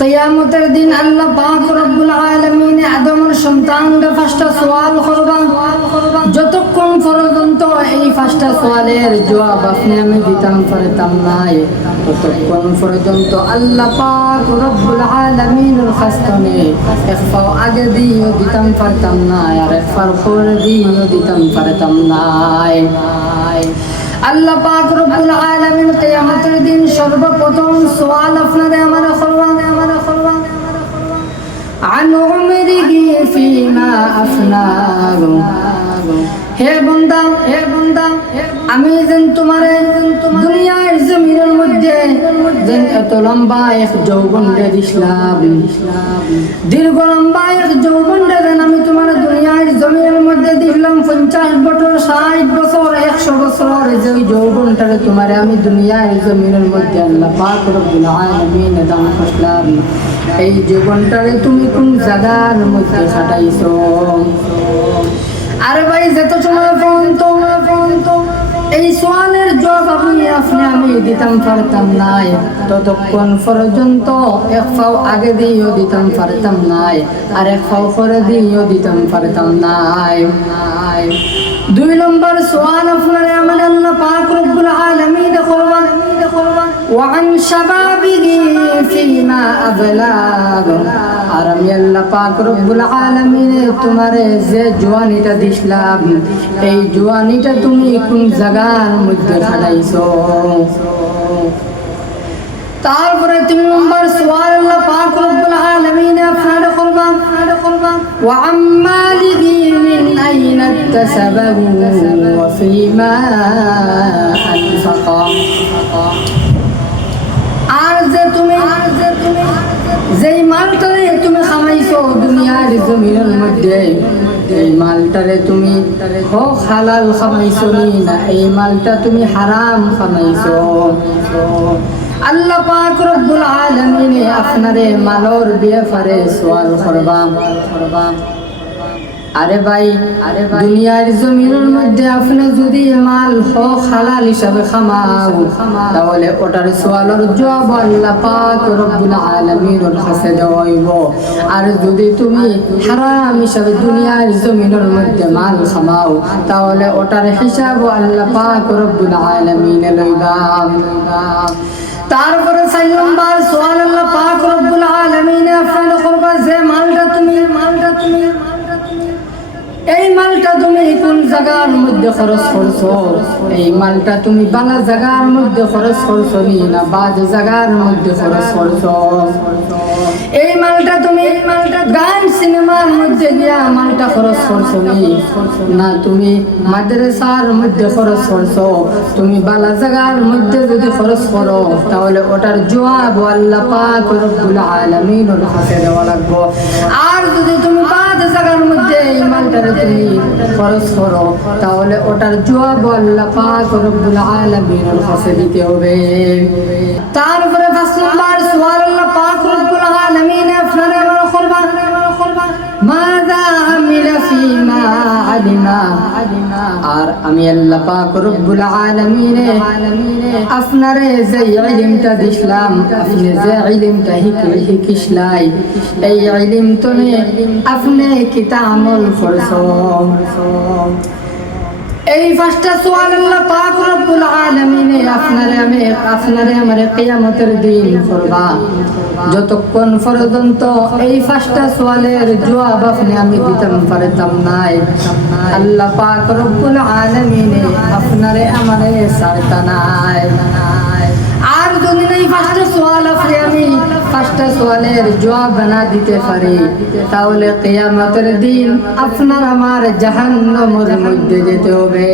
কিয়ামতের দিন আল্লাহ পাক রব্বুল আলামিন আদমের সন্তানদের পাঁচটা সওয়াল করবেন। যতক্ষণ পর্যন্ত এই পাঁচটা সওয়ালের জবাব আপনি আমি দিতাম পারতাম না, ততক্ষণ পর্যন্ত আল্লাহ পাক রব্বুল আলামিনের খাস্তনে এক পাও আগে দিয়েও দিতাম পারতাম না, আর এক পাও পরে দিয়েও দিতাম পারতাম না। আল্লাহ পাক রব্বুল আলামিন কিয়ামতের দিন সর্বপ্রথম সওয়াল আপনাদের আমার করবেন عن عمره فيما أفناه। হে বান্দা আমি যেন তোমারে দুনিয়ার জমিনের মধ্যে যেন এত লম্বা এক যৌবন দিলাম, দীর্ঘ লম্বা এক যৌবন যেন আমি তোমার দুনিয়ার জমিনের মধ্যে দিলাম। 50 বছর 60 বছর 100 বছর যে যৌবনটারে তোমারে আমি দুনিয়ার জমিনের মধ্যে আল্লাহ পাক রব্বুল আলামিন দান করলাম। এই জীবনটারে তুমি কোন জায়গার মধ্যে কাটাইছো? আরে ভাই যত সময় পর্যন্ত এই সওয়ালের জবাব আপনি আমি দিতাম পারতাম না, ততক্ষণ পর্যন্ত এক পাও আগে দিয়েও দিতাম পারতাম না, আর এক পাও পরে দিয়েও দিতাম পারতাম না। 2 নম্বর সওয়াল আপনারে আমার আল্লাহ পাক রব্বুল আলামিন করবেন وعن شبابه فيما أبلغ। আর আমি আল্লাহ পাক রব্বুল আলামিন তোমারে যে জওয়ানিটা দিলাম, এই জওয়ানিটা তুমি কোন জায়গার মধ্যে কাটাইছো? তারপরে 3 নম্বর সওয়াল আল্লাহ পাক রব্বুল আলামিন আপনারে করবেন وعن ماله من أين اكتسبه وفيما أنفقه। আর যে তুমি যেই মালটারে তুমি খামাইছো দুনিয়ার জমিনের মধ্যে, এই মালটারে তুমি হোক হালাল খামাইছো না এই মালটা তুমি হারাম খামাইছো? আল্লাহ পাক রব্বুল আলামিন আপনারে মালর ব্যাপারে সওয়াল করবাম। আরে ভাই দুনিয়ার জমিনের মধ্যে আপনি যদি মাল হোক হালাল হিসাবে খামাও, তাহলে ওটার সওয়ালের জবাব আল্লাহ পাক রব্বুল আলামিনের কাছে দেওয়া হইব। আর যদি তুমি হারাম হিসাবে দুনিয়ার জমিনের মধ্যে মাল খামাও, তাহলে ওটার হিসাব আল্লাহ পাক রব্বুল আলামিনে লইবা। তারপরে 4 নম্বর সওয়াল আল্লাহ পাক রব্বুল আলামিন আপনারে করবা যে মালটা তুমি এই মালটা তুমি কোন জায়গার মধ্যে খরচ করছো? এই মালটা তুমি বালা জায়গার মধ্যে খরচ করছো না বাজে জায়গার মধ্যে খরচ করছো? এই মালটা তুমি গান সিনেমার মধ্যে গিয়া মালটা খরচ করছো না তুমি মাদ্রাসার মধ্যে খরচ করছো? তুমি বালা জায়গার মধ্যে যদি খরচ করো, তাহলে ওটার জবাব আল্লাহ পাক রব্বুল আলামিনের কাছে দেওয়া লাগবে। আর যদি তুমি বাজে জায়গার মধ্যে এই মালটারে তুমি খরচ করো, তাহলে ওটার জবাব আল্লাহ পাক রব্বুল আলামিনের কাছে দিতে হবে। তারপরে 5 নম্বর সওয়াল আল্লাহ পাক রব্বুল আলামিন আপনারে করবা মাযা আমিলা ফীমা আলিমা। আর আমি আল্লাহ পাক রব্বুল আলামিন আপনারে যে ইলমটা দিলাম, আপনি যে ইলমটা শিখলাই, এই ইলম তো আপনি কিতা আমল করছো? এই 5টা সওয়াল আল্লাহ পাক রব্বুল আলামিন আপনারে আমারে কিয়ামতের দিন করবা। যতক্ষণ পর্যন্ত এই 5টা সওয়ালের জবাব আপনি আমি দিতাম পারতাম না, আল্লাহ পাক রব্বুল আলামিন আপনারে আমারে ছাড়তা নাই। আর যদি এই 5টা সওয়াল আমি 5টা সওয়ালের জবাব না দিতে পারি, তাহলে কিয়ামতের দিন আপনার আমার জাহান্নামের মধ্যে যেতে হবে।